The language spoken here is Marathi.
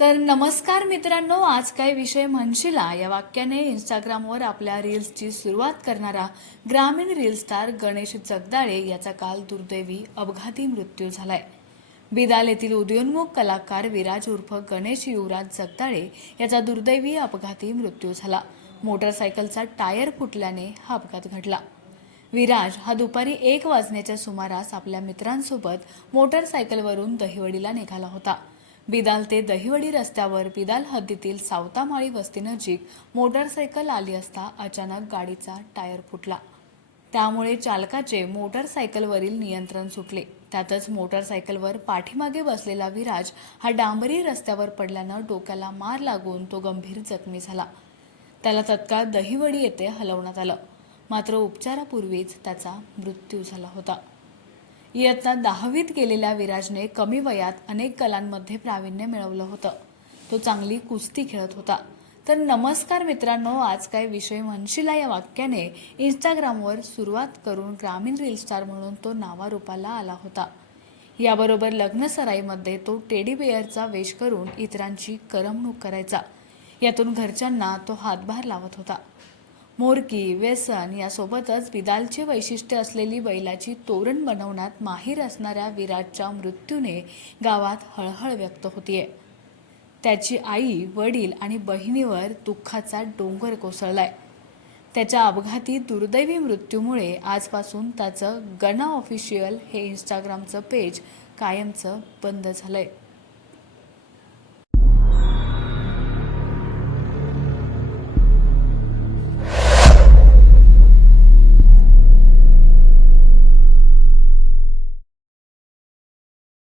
तर नमस्कार मित्रांनो, आज काय विषय म्हणशिला या वाक्याने इंस्टाग्रामवर आपल्या रील्सची सुरुवात करणारा ग्रामीण रील स्टार गणेश जगदाळे याचा काल दुर्दैवी अपघाती मृत्यू झालाय. बिदाल येथील उदयोन्मुख कलाकार विराज उर्फ गणेश युवराज जगदाळे याचा दुर्दैवी अपघाती मृत्यू झाला. मोटरसायकलचा टायर फुटल्याने हा अपघात घडला. विराज हा दुपारी 1 वाजण्याच्या सुमारास आपल्या मित्रांसोबत मोटरसायकलवरून दहिवडीला निघाला होता. बिदाल ते दहिवडी रस्त्यावर बिदाल हद्दीतील सावतामाळी वस्तीनजीक मोटरसायकल आली असता अचानक गाडीचा टायर फुटला. त्यामुळे चालकाचे मोटरसायकलवरील नियंत्रण सुटले. त्यातच मोटरसायकलवर पाठीमागे बसलेला विराज हा डांबरी रस्त्यावर पडल्यानं डोक्याला मार लागून तो गंभीर जखमी झाला. त्याला तत्काळ दहिवडी येथे हलवण्यात आलं, मात्र उपचारापूर्वीच त्याचा मृत्यू झाला होता. इयत्ता 10वीत गेलेल्या विराजने कमी वयात अनेक कलांमध्ये प्रावीण्य मिळवलं होतं. तो चांगली कुस्ती खेळत होता. तर नमस्कार मित्रांनो, आज काय विषय म्हणशिला या वाक्याने इंस्टाग्रामवर सुरुवात करून ग्रामीण रील स्टार म्हणून तो नावारूपाला आला होता. याबरोबर लग्नसराईमध्ये तो टेडी बेअरचा वेश करून इतरांची करमणूक करायचा. यातून घरच्यांना तो हातभार लावत होता. मोरकी, व्यसन यासोबतच बिदालचे वैशिष्ट्य असलेली बैलाची तोरण बनवण्यात माहीर असणाऱ्या विराजच्या मृत्यूने गावात हळहळ व्यक्त होतीये. त्याची आई, वडील आणि बहिणीवर दुःखाचा डोंगर कोसळलाय. त्याच्या अपघाती दुर्दैवी मृत्यूमुळे आजपासून त्याचं गणा ऑफिशियल हे इंस्टाग्रामचं पेज कायमचं बंद झालंय.